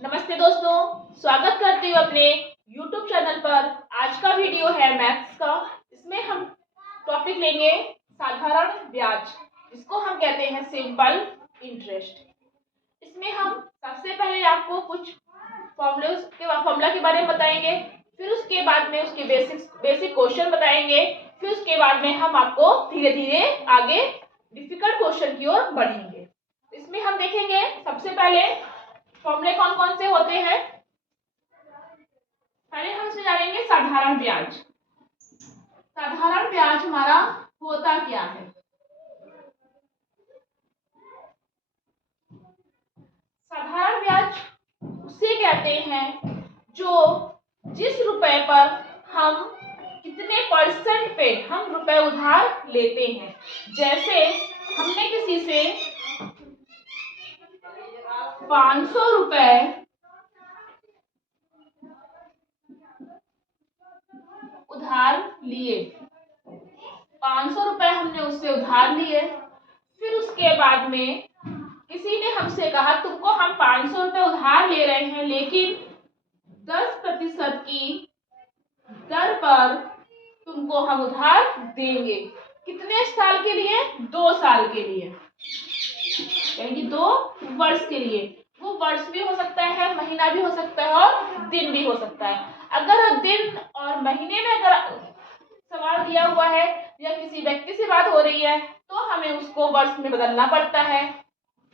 नमस्ते दोस्तों, स्वागत करती हूँ अपने YouTube चैनल पर। आज का वीडियो है मैथ्स का। इसमें हम टॉपिक लेंगे साधारण ब्याज, जिसको हम कहते हैं सिंपल इंटरेस्ट। इसमें हम सबसे पहले आपको कुछ फॉर्मूला के बारे में बताएंगे, फिर उसके बाद में उसके बेसिक क्वेश्चन बताएंगे, फिर उसके बाद में हम आपको धीरे धीरे आगे डिफिकल्ट क्वेश्चन की ओर बढ़ेंगे। इसमें हम देखेंगे सबसे पहले फॉर्मूले कौन कौन से होते हैं। पहले हम इसमें जानेंगे साधारण ब्याज। साधारण ब्याज हमारा होता क्या है? साधारण ब्याज उसे कहते हैं जो जिस रुपए पर हम कितने परसेंट पे हम रुपए उधार लेते हैं। जैसे हमने किसी से 500 रुपए उधार लिए, 500 रुपए हमने उससे उधार लिए। फिर उसके बाद में किसी ने हमसे कहा तुमको हम 500 रुपए उधार ले रहे हैं, लेकिन 10% की दर पर तुमको हम उधार देंगे। कितने साल के लिए? 2 साल के लिए, यानी 2 वर्ष के लिए। वो वर्ष भी हो सकता है, महीना भी हो सकता है और दिन भी हो सकता है। अगर दिन और महीने में अगर सवाल दिया हुआ है या किसी व्यक्ति से बात हो रही है तो हमें उसको वर्ष में बदलना पड़ता है।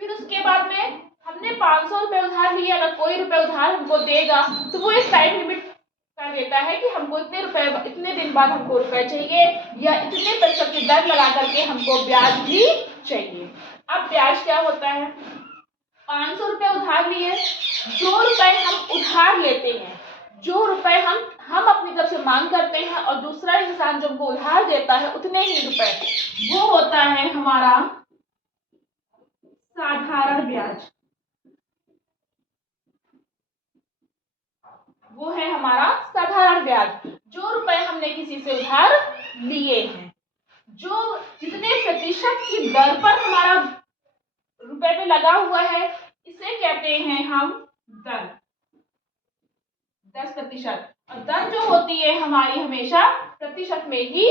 फिर उसके बाद में हमने 500 रुपए उधार लिया, अगर कोई रुपए उधार हमको देगा तो वो एक टाइम लिमिट कर देता है कि हमको इतने दिन बाद हमको रुपए चाहिए या इतने प्रतिशत की दर लगा करके हमको ब्याज भी चाहिए। अब ब्याज क्या होता है? 500 रुपए उधार लिए, जो रुपए हम उधार लेते हैं, जो रुपए हम अपनी तरफ से मांग करते हैं और दूसरा इंसान जो हमको उधार देता है उतने ही रुपए, वो होता है हमारा साधारण ब्याज। वो है हमारा साधारण ब्याज। जो रुपए हमने किसी से उधार लिए हैं, जो जितने प्रतिशत की दर पर हमारा रुपए पे लगा हुआ है, इसे कहते हैं हम दर, 10%। और दर जो होती है हमारी हमेशा प्रतिशत में ही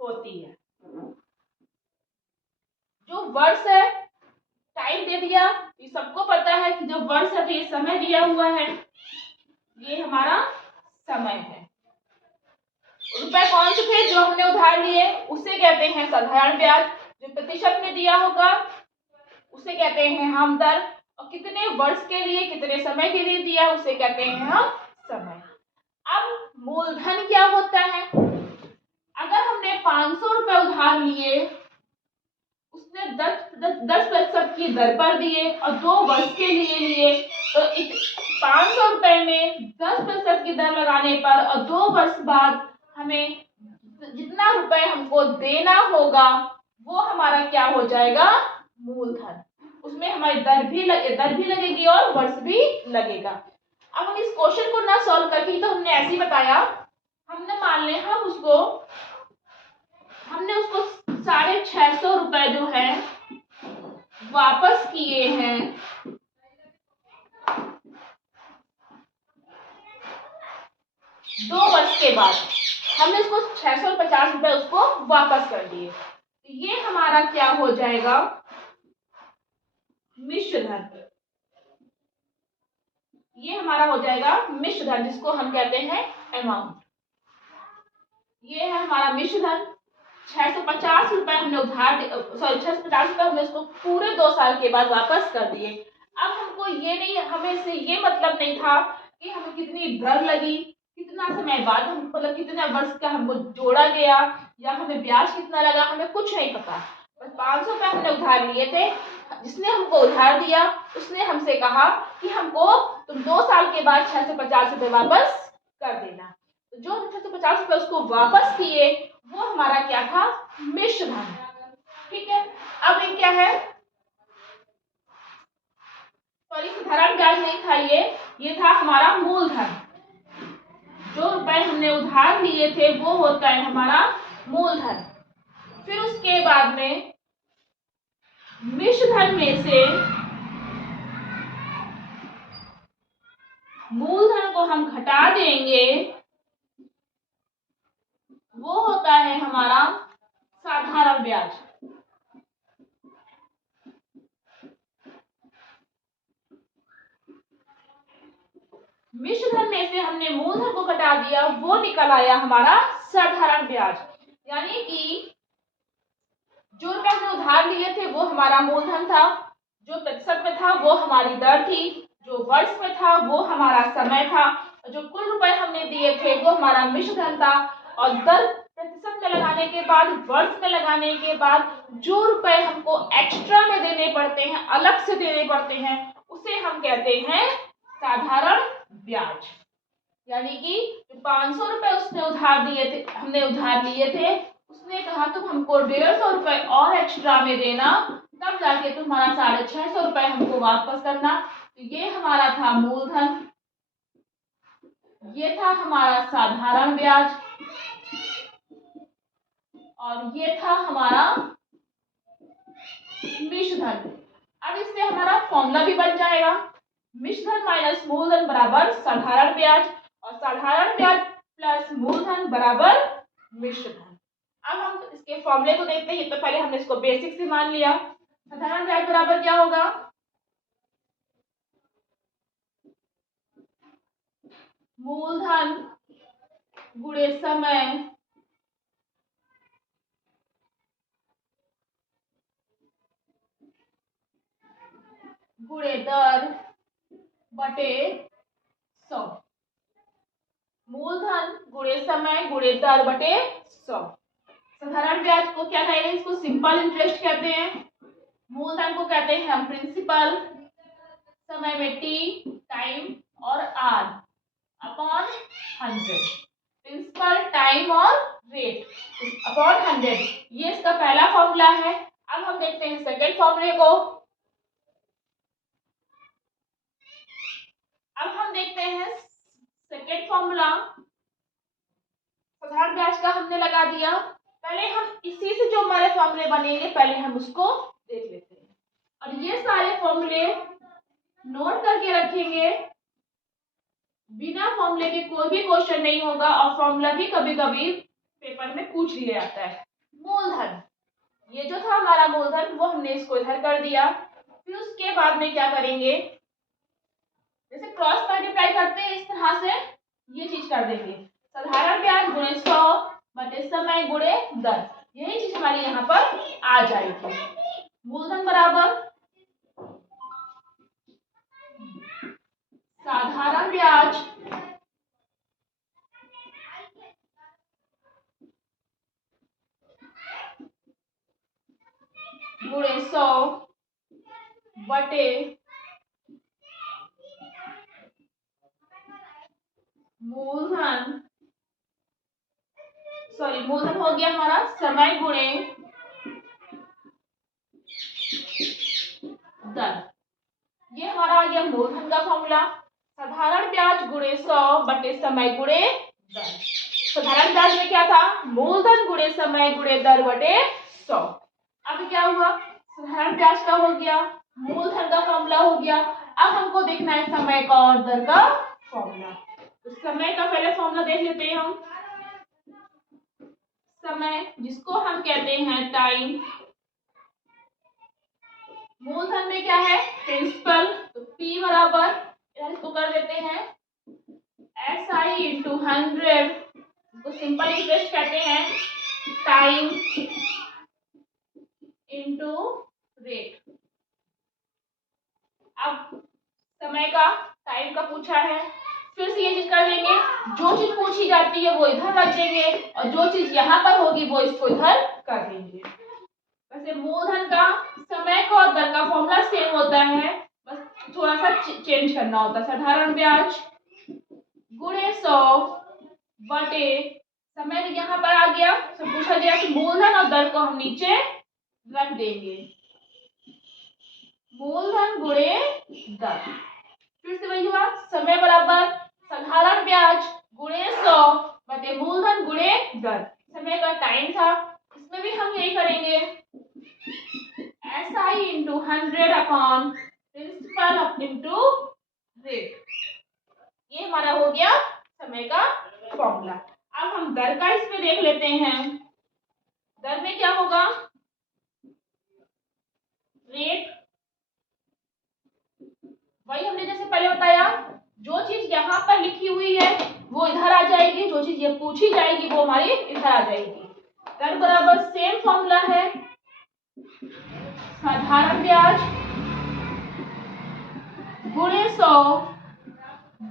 होती है। जो वर्ष है, टाइम दे दिया, ये सबको पता है कि जो वर्ष है तो ये समय दिया हुआ है, ये हमारा समय है। रुपए कौन से थे जो हमने उधार लिए, उसे कहते हैं साधारण ब्याज। जो प्रतिशत में दिया होगा उसे कहते हैं हम दर, और कितने वर्ष के लिए कितने समय के लिए दिया उसे कहते हैं हम समय। अब मूलधन क्या होता है? अगर हमने 500 रुपए उधार लिए, उसने 10% की दर पर दिए और 2 वर्ष के लिए तो 500 रुपए में 10% की दर लगाने पर और 2 वर्ष बाद हमें जितना रुपए हमको देना होगा वो हमारा क्या हो जाएगा? मूलधन। उसमें हमारी दर भी लगेगी और वर्ष भी लगेगा। अब हम इस क्वेश्चन को ना सॉल्व करके, तो हमने ऐसे ही बताया, हमने मान लें हमने उसको 650 रुपए जो है वापस किए हैं। दो वर्ष के बाद हमने उसको 650 रुपए उसको वापस कर दिए। ये हमारा क्या हो जाएगा? मिश्र धन। ये हमारा हो जाएगा मिश्र धन, जिसको हम कहते हैं अमाउंट। ये है हमारा मिश्र धन। 650 रुपए हमने 650 रुपए हमने उसको पूरे 2 साल के बाद वापस कर दिए। अब हमको हमें से ये मतलब नहीं था कि हमें कितनी दर लगी, कितना समय बाद मतलब कितना वर्ष का हमको जोड़ा गया या हमें ब्याज कितना लगा, हमें कुछ नहीं पता। बस 500 रुपए हमने उधार लिए थे। जिसने हमको उधार दिया उसने हमसे कहा कि हमको तुम 2 साल के बाद 650 रुपए वापस कर देना। तो जो 650 रुपए उसको वापस किए वो हमारा क्या था? मिश्र धन। ठीक है। अब ये क्या है? सॉरी, साधारण ब्याज नहीं था ये था हमारा मूलधन। जो रुपए हमने उधार लिए थे वो होता है हमारा मूलधन। फिर उसके बाद में मिश्र धन में से मूलधन को हम घटा देंगे, वो होता है हमारा साधारण ब्याज। मिश्रधन में से हमने मूलधन को घटा दिया, वो निकल आया हमारा साधारण ब्याज। यानी कि जो रुपए हमने उधार लिए थे वो हमारा मूलधन था, जो प्रतिशत में था वो हमारी दर थी, जो वर्ष में था वो हमारा समय था, और जो कुल रुपए हमने दिए थे वो हमारा मिश्रधन था। और दर प्रतिशत में लगाने के बाद, वर्ष में लगाने के बाद जो रुपए हमको एक्स्ट्रा में देने पड़ते हैं, अलग से देने पड़ते हैं, उसे हम कहते हैं साधारण ब्याज। यानी कि जो 500 रुपए उसने उधार दिए थे, हमने उधार लिए थे, उसने कहा तुम हमको 150 रुपए और एक्स्ट्रा में देना, तब जाके तुम्हारा 650 रुपए हमको वापस करना। तो ये हमारा था मूलधन, ये था हमारा साधारण ब्याज, और ये था हमारा मिश्रधन। अब इससे हमारा फॉर्मूला भी बन जाएगा, मिश्रधन माइनस मूलधन बराबर साधारण ब्याज, और साधारण ब्याज प्लस मूलधन बराबर मिश्रधन। अब हम इसके फॉर्मूले को देखते हैं। तो पहले हमने इसको बेसिक से मान लिया। साधारण ब्याज बराबर क्या होगा, मूलधन गुणे समय गुणे दर बटे 100। मूलधन गुणे समय गुणे दर बटे 100। साधारण ब्याज को क्या कहेंगे, इसको सिंपल इंटरेस्ट कहते हैं, मूलधन को कहते हैं हम प्रिंसिपल, समय में टी, टाइम और आर अपॉन 100। प्रिंसिपल, टाइम और रेट अपॉन 100, ये इसका पहला फॉर्मूला है। अब हम देखते हैं सेकेंड फॉर्मूले को। अब हम देखते हैं सेकेंड फॉर्मूला। साधारण ब्याज का हमने लगा दिया, पहले हम इसी से जो हमारे फॉर्मूले बनेंगे पहले हम उसको देख लेते हैं, और ये सारे फॉर्मूले नोट करके रखेंगे। बिना फॉर्मूले के कोई भी क्वेश्चन नहीं होगा, और फॉर्मूला भी कभी कभी पेपर में पूछ लिया जाता है। मूलधन, ये जो था हमारा मूलधन, वो हमने इसको इधर कर दिया। फिर उसके बाद में क्या करेंगे, जैसे क्रॉस मल्टीप्लाई करते हैं इस तरह से ये चीज कर देंगे, साधारण ब्याज गुणे 100 बटे समय गुणे दर, यही चीज हमारी यहाँ पर आ जाएगी। मूलधन बराबर साधारण ब्याज गुणे 100 बटे मूलधन, मूलधन हो गया हमारा समय गुणे दर, ये हमारा आ गया मूलधन का फॉर्मूला। साधारण ब्याज गुणे 100 बटे समय गुणे दर। साधारण ब्याज में क्या था, मूलधन गुणे समय गुणे दर बटे 100। अब क्या हुआ, साधारण ब्याज का हो गया, मूलधन का फॉर्मूला हो गया। अब हमको देखना है समय का और दर का फॉर्मूला। तो समय का पहले फॉर्मूला देख लेते हैं हम। समय जिसको हम कहते हैं टाइम, मूलधन में क्या है प्रिंसिपल, तो P बराबर इसको कर देते हैं SI इंटू 100, इसको सिंपल इंटरेस्ट कहते हैं, टाइम इंटू रेट। अब समय का टाइम का पूछा है, फिर से ये चीज कर देंगे, जो चीज पूछी जाती है वो इधर रख देंगे, और जो चीज यहाँ पर होगी वो इसको इधर कर देंगे। वैसे मूलधन का, समय का और दर का फॉर्मूला सेम होता है, बस थोड़ा सा चेंज करना होता है। साधारण ब्याज गुणे 100 बटे समय यहाँ पर आ गया, सब पूछा गया कि मूलधन और दर को हम नीचे रख देंगे, मूलधन गुणे दर। फिर से वही हुआ, समय बराबर साधारण ब्याज गुणे 100 बटे मूलधन गुणे दर। समय का टाइम था, इसमें भी हम यही करेंगे, SI into 100 upon principal into rate. गया समय का फॉर्मूला। अब हम दर का इसमें देख लेते हैं। दर में क्या होगा, रेट, वही हमने जैसे पहले बताया, जो चीज यहाँ पर लिखी हुई है वो इधर आ जाएगी, जो चीज ये पूछी जाएगी वो हमारी इधर आ जाएगी। दर बराबर सेम फॉर्मूला है, साधारण ब्याज गुणे 100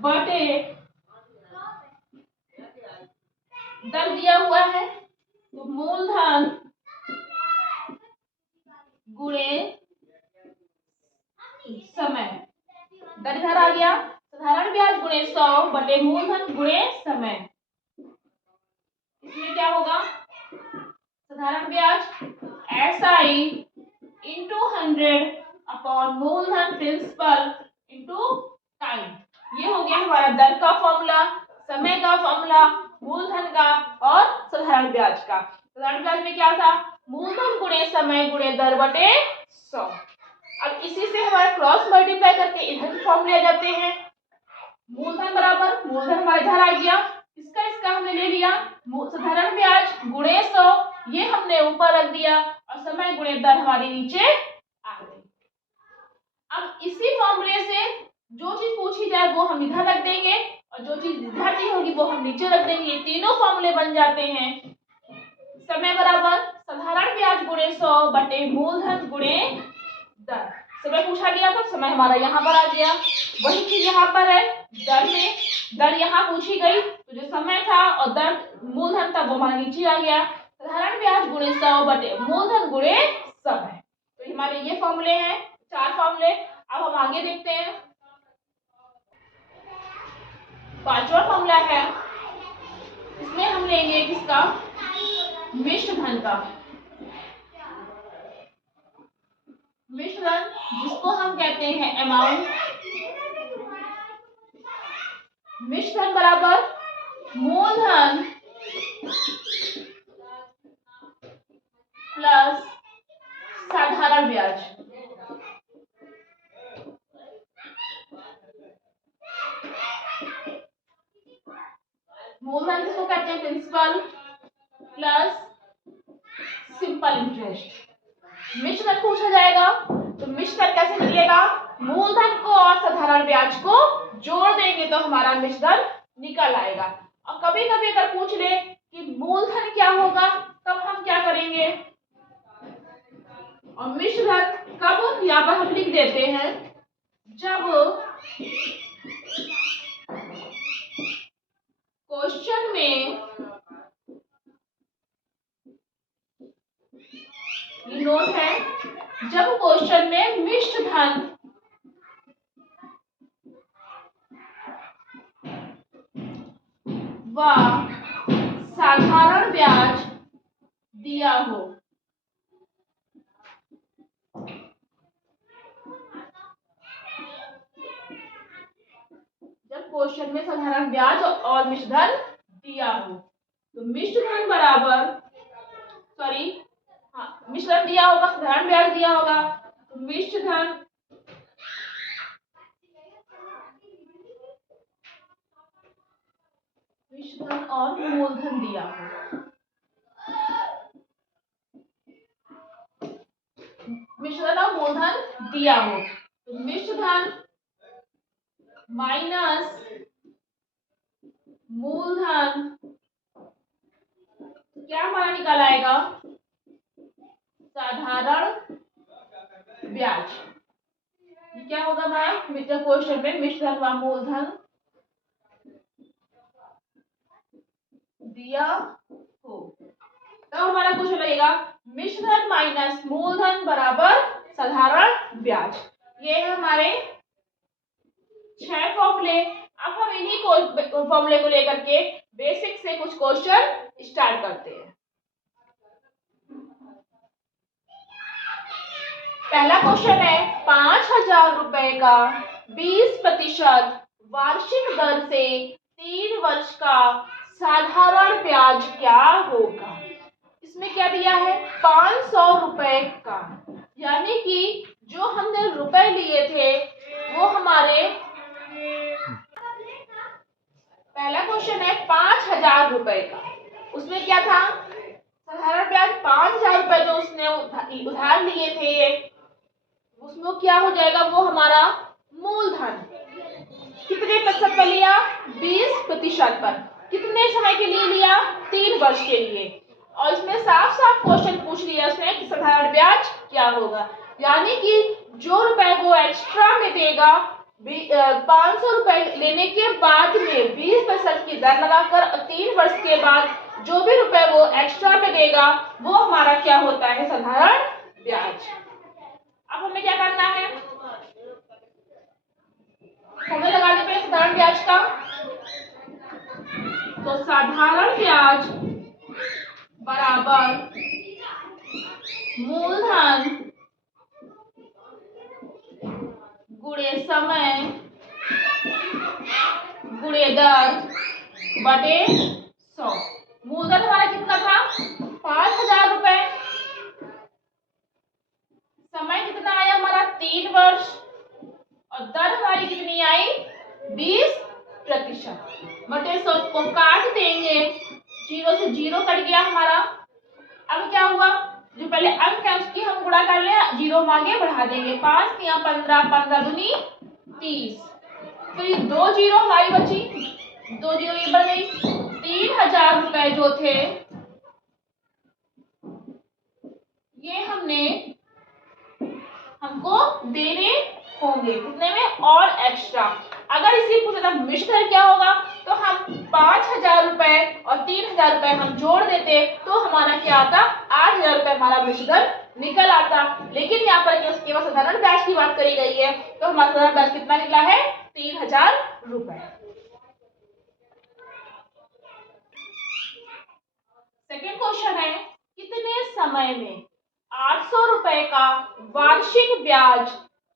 बटे दर दिया हुआ है तो मूलधन गुणे समय। दर इधर आ गया, साधारण ब्याज गुणे 100 बटे मूलधन गुणे समय। इसमें क्या होगा, साधारण ब्याज SI इंटू 100 अपॉन मूलधन प्रिंसिपल इंटू टाइम। ये हो गया हमारा दर का फॉर्मूला, समय का फॉर्मूला, मूलधन का और साधारण ब्याज का। साधारण ब्याज में क्या था, मूलधन गुणे समय गुणे दर बटे 100। अब इसी से हमारे क्रॉस मल्टीप्लाई करके इधर फॉर्मूले आ जाते हैं। मूलधन बराबर, मूलधन हमारा इधर आ गया, इसका हमने ले लिया, साधारण ब्याज गुणे 100 ये हमने ऊपर रख दिया और समय गुणे दर हमारी नीचे आ गई। अब इसी फॉर्मूले से जो चीज पूछी जाए वो हम इधर रख देंगे और जो चीज इधर नहीं होगी वो हम नीचे रख देंगे। ये तीनों फॉर्मूले बन जाते हैं। समय बराबर साधारण ब्याज गुणे 100 बटे मूलधन गुणे दर। समय पूछा गया तो समय हमारा यहाँ पर आ गया, वही चीज यहाँ पर है। दर में दर यहाँ पूछी गई तो जो समय था और दर मूलधन था वो हमारा नीचे आ गया। साधारण ब्याज गुणे 100 बटे मूलधन गुणे समय। तो हमारे ये फॉर्मूले हैं, 4 फॉर्मूले। अब हम आगे देखते हैं। 5वां फॉर्मूला है, इसमें हम लेंगे किसका, मिश्र धन का। मिश्र धन जिसको हम कहते हैं अमाउंट। मिश्र धन बराबर मूलधन प्लस साधारण ब्याज। मूलधन किसको कहते हैं, प्रिंसिपल प्लस सिंपल इंटरेस्ट। मिश्र धन पूछा जाएगा तो मिश्र धन कैसे निकलेगा, मूलधन को और साधारण ब्याज को जोड़ देंगे तो हमारा मिश्र धन निकल आएगा। और कभी कभी अगर पूछ ले कि मूलधन क्या होगा तब हम क्या करेंगे, और मिश्र धन कब, यहाँ पर हम लिख देते हैं जब क्वेश्चन में, ये नोट है, जब क्वेश्चन में मिश्र धन व साधारण ब्याज दिया हो। जब क्वेश्चन में साधारण ब्याज और मिश्र धन दिया हो तो मिश्र धन बराबर, मिश्र धन दिया होगा, साधारण ब्याज दिया होगा तो मिश्र धन और मूलधन दिया हो। मिश्र धन और मूलधन दिया हो तो मिश्र धन माइनस मूलधन क्या हमारा निकल आएगा, साधारण ब्याज। ये क्या होगा हमारा, क्वेश्चन में मिश्र धन व मूलधन दिया हो तो हमारा क्वेश्चन लगेगा मिश्र धन माइनस मूलधन बराबर साधारण ब्याज। ये है हमारे 6 फॉर्मूले। अब हम इन्हीं को फॉर्मूले को लेकर के बेसिक से कुछ क्वेश्चन स्टार्ट करते हैं। पहला क्वेश्चन है, 5,000 रुपए का 20% वार्षिक दर से 3 वर्ष का साधारण ब्याज क्या होगा। इसमें क्या दिया है, 500 रुपए का, यानी कि जो हमने रुपए लिए थे वो हमारे क्वेश्चन है 5,000 रुपए का। उसमें क्या था, साधारण ब्याज 5,000 रुपए जो उसने उधार लिए थे, उसमें क्या हो जाएगा, वो हमारा मूलधन कितने प्रतिशत पर लिया, 20% पर। कितने समय के लिए लिया, 3 वर्ष के लिए। और इसमें साफ साफ क्वेश्चन पूछ लिया उसने कि साधारण ब्याज क्या होगा, यानी कि जो रुपए वो एक्स्ट्रा में देगा 500 रुपए लेने के बाद में 20% की दर लगाकर 3 वर्ष के बाद जो भी रुपए वो एक्स्ट्रा में देगा वो हमारा क्या होता है, साधारण ब्याज। अब हमें क्या करना है, हमें लगाने पे साधारण ब्याज का। तो साधारण ब्याज बराबर मूलधन गुणे समय गुणे दर बटे 100। मूलधन हमारा कितना था, 5,000 रुपए। समय कितना आया हमारा, 3 वर्ष। और दर हमारी कितनी आई, 20%। बटे 100 को काट देंगे, 0 से 0 कट गया हमारा। अब क्या हुआ, जो पहले अंक है उसकी हम गुणा कर ले, 0 आगे बढ़ा देंगे। 5 या 15, 15 दूनी 30। तो ये 2 0 हमारी बची, 2 0 ये बढ़ गई। 3,000 रुपए जो थे ये हमको देने होंगे कितने में, और एक्स्ट्रा। अगर इसी पूछा मिश्र क्या होगा, तो हम 5,000 रुपए और 3,000 रुपए हम जोड़ देते तो हमारा क्या आता, 8,000 रुपए हमारा मिश्र निकल आता। लेकिन यहाँ पर केवल साधारण ब्याज की बात करी गई है, तो हमारा साधारण ब्याज कितना निकला है, 3,000 रुपए। सेकेंड क्वेश्चन है, कितने समय में 800 रुपए का वार्षिक ब्याज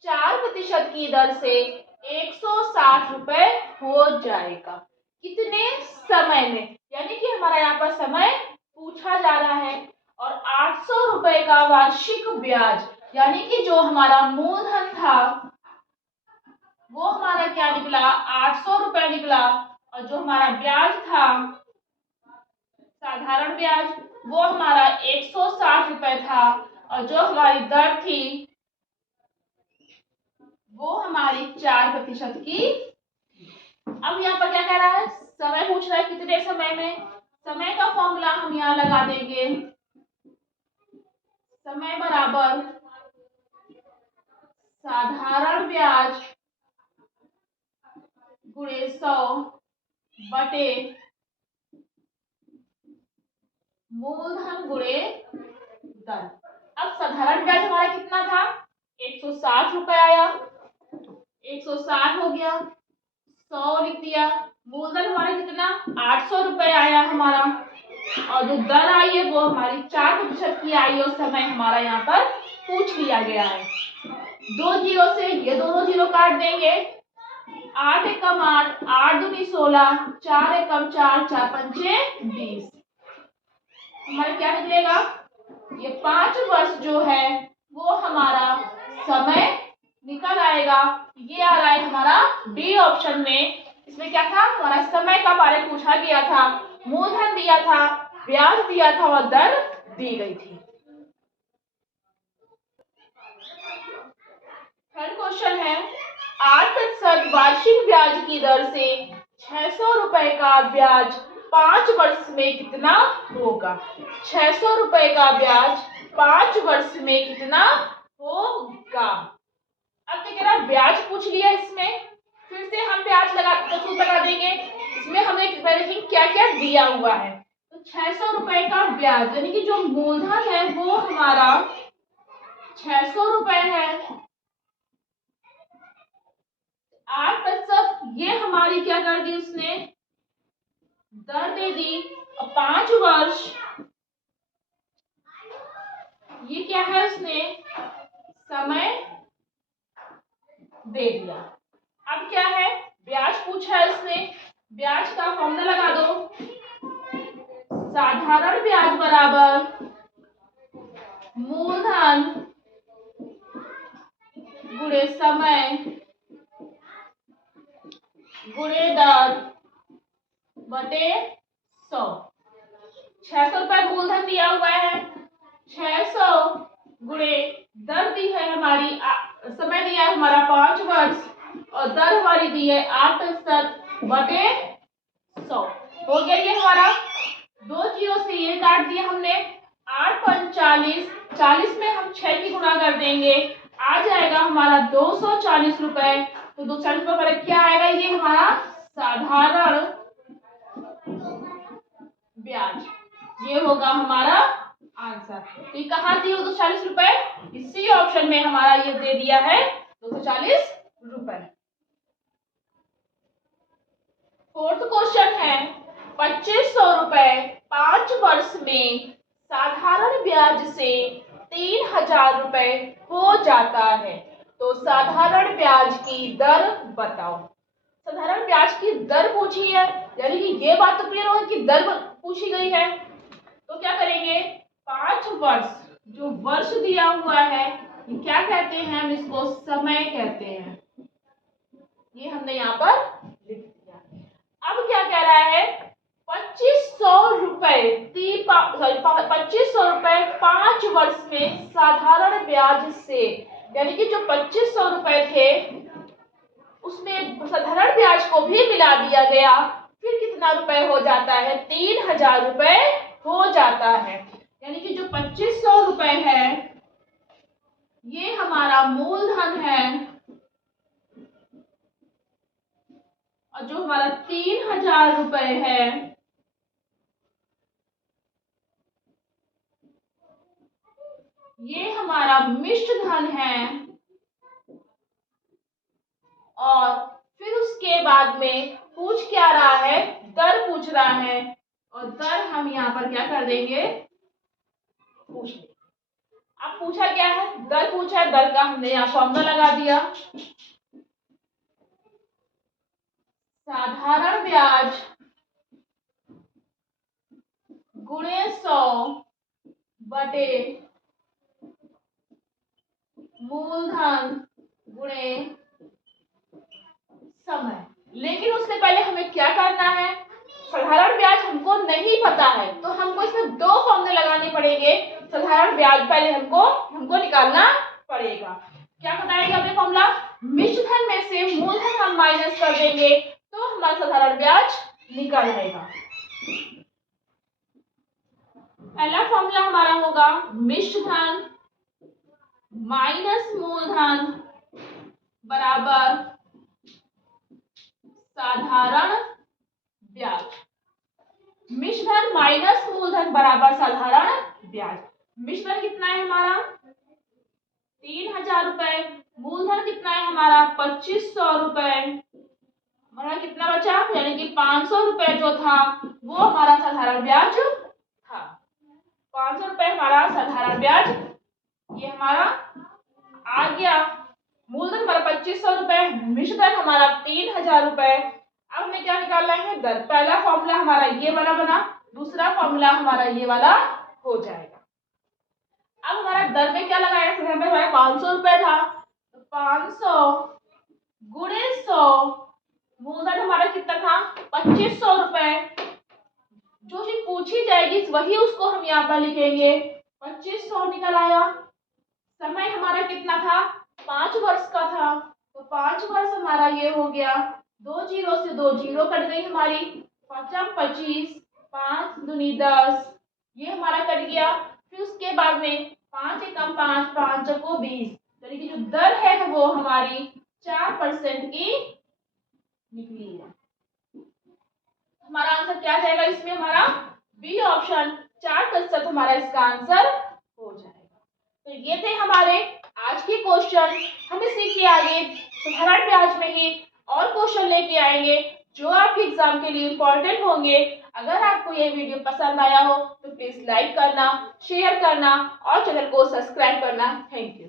4% की दर से 160 रुपए हो जाएगा। कितने समय में, यानी कि हमारा यहाँ पर समय पूछा जा रहा है और 800 रुपए का वार्षिक ब्याज, यानी कि जो हमारा मूलधन था वो हमारा क्या निकला, 800 रुपए निकला। और जो हमारा ब्याज था साधारण ब्याज वो हमारा 160 रुपए था। और जो हमारी दर थी वो हमारी 4% की। अब यहाँ पर क्या कह रहा है, समय पूछ रहा है कितने समय में। समय का फॉर्मूला हम यहाँ लगा देंगे, समय बराबर साधारण ब्याज गुणे 100 बटे मूलधन गुणे दर। अब साधारण ब्याज हमारा कितना था, 160 रुपए आया, 160 हो गया, 100 लिख दिया। मूलधन हमारा कितना, 800 रुपए आया हमारा। और जो दर आई है वो हमारी 4% की आई, और समय हमारा यहाँ पर पूछ लिया गया है। 2 0 से ये दोनों 0 काट देंगे, 8 एकम 8, 8 दूनी 16, 4 एकम 4, 4 पंचे 20। हमारा क्या निकलेगा, ये 5 वर्ष जो है वो हमारा समय निकल आएगा। ये आ रहा है हमारा डी ऑप्शन में। इसमें क्या था, हमारा समय का बारे में पूछा गया था, मूलधन दिया था, ब्याज दिया था और दर दी गई थी। थर्ड क्वेश्चन है, 8% वार्षिक ब्याज की दर से 600 रुपए का ब्याज 5 वर्ष में कितना होगा। 600 रुपए का ब्याज 5 वर्ष में कितना होगा। अब क्या कह रहा है, ब्याज पूछ लिया, इसमें फिर से हम ब्याज लगा देंगे। इसमें हमें क्या क्या दिया हुआ है, तो 600 रुपए का ब्याज यानी कि जो मूलधन है वो हमारा 600 रुपए है। 8%, ये हमारी क्या कर दी उसने, दर दे दी। और 5 वर्ष, ये क्या है उसने समय दे दिया। अब क्या है, ब्याज पूछा है इसने, ब्याज का फॉर्मूला लगा दो, साधारण ब्याज बराबर मूलधन गुणे समय गुणे दर बटे 100। 600 रुपए मूलधन दिया हुआ है, 600 गुणे दर दी है हमारी, समय दिया है हमारा 5 वर्ष और दर हमारी दी है 8% बटे 100। हो गया ये हमारा, 2 जीरो से ये काट दिया हमने, 8 पंच 40, 40 में हम 6 की गुणा कर देंगे, आ जाएगा हमारा 240 रुपए। तो 240 रुपए पर क्या आएगा, ये हमारा साधारण ब्याज, ये होगा हमारा आंसर। तो ये कहाँ दिए 240 रुपए, इसी ऑप्शन में हमारा ये दे दिया है 240 रुपए। फोर्थ क्वेश्चन है 2500 रुपए 5 वर्ष में साधारण ब्याज से 3000 रुपए हो जाता है, तो साधारण ब्याज की दर बताओ। साधारण ब्याज की दर पूछी है, यानी कि ये बात तो क्लियर होगी कि दर पूछी गई है। तो क्या करेंगे, 5 वर्ष, जो वर्ष दिया हुआ है ये क्या कहते हैं, हम इसको समय कहते हैं, ये हमने यहाँ पर लिख दिया। अब क्या कह रहा है, 2500 रुपए 2500 रुपए 5 वर्ष में साधारण ब्याज से, यानी कि जो 2500 रुपए थे उसमें साधारण ब्याज को भी मिला दिया गया, फिर कितना रुपए हो जाता है, 3000 रुपए हो जाता है। यानी कि जो 2500 रुपए है ये हमारा मूलधन है और जो हमारा 3000 रुपए है ये हमारा मिश्र धन है, और फिर उसके बाद में पूछ क्या रहा है, दर पूछ रहा है, और दर हम यहाँ पर क्या कर देंगे, पूछ लेंगे। अब पूछा क्या है, दर पूछा है, दर का हमने यहाँ फॉर्मूला लगा दिया, साधारण ब्याज गुणे 100 बटे मूलधन गुणे समय। लेकिन उससे पहले हमें क्या करना है, साधारण ब्याज हमको नहीं पता है तो हमको इसमें 2 फॉर्मूले लगाने पड़ेंगे। साधारण ब्याज पहले हमको निकालना पड़ेगा। क्या बताएंगे हमने फॉर्मूला, मिश्र धन में से मूलधन हम माइनस कर देंगे तो हमारा साधारण ब्याज निकल आएगा। पहला फॉर्मूला हमारा होगा मिश्र धन माइनस मूलधन बराबर साधारण ब्याज। मिश्र धन माइनस मूलधन बराबर साधारण ब्याज। मिश्र धन कितना है हमारा 3000 रुपए, मूलधन कितना है हमारा 2500 रुपए, हमारा कितना बचा, यानी कि 500 रुपए जो था वो हमारा साधारण ब्याज था। 500 रुपए हमारा साधारण ब्याज, ये हमारा आ गया। मूलधन हमारा 2500 रुपए, मिश्र धन हमारा 3000 रुपए। अब हमें क्या निकालना है, दर। पहला फॉर्मूला हमारा ये वाला बना, दूसरा फॉर्मूला हमारा ये वाला हो जाएगा। अब हमारा दर में क्या लगाया, हमारा 500 रुपए था तो 500 गुणे 100, मूलधन हमारा कितना था 2500 रुपए। जो चीज पूछी जाएगी वही उसको हम यहाँ पर लिखेंगे, 2500 निकल आया। समय हमारा कितना था 5 वर्ष का था तो 5 वर्ष हमारा ये हो गया, 2 जीरो से 2 जीरो कट गई हमारी, 5 25, 5 दूनी 10, ये हमारा कट गया। फिर उसके बाद में 5 एकम 5, 5 को 20, यानी कि जो दर है वो हमारी 4% की निकली है। हमारा आंसर क्या जाएगा इसमें, हमारा बी ऑप्शन 4% हमारा इसका आंसर हो जाएगा। तो ये थे हमारे आज के क्वेश्चन। हम इसी के आगे साधारण ब्याज में ही और क्वेश्चन लेके आएंगे जो आपके एग्जाम के लिए इम्पोर्टेंट होंगे। अगर आपको ये वीडियो पसंद आया हो तो प्लीज लाइक करना, शेयर करना और चैनल को सब्सक्राइब करना। Thank you.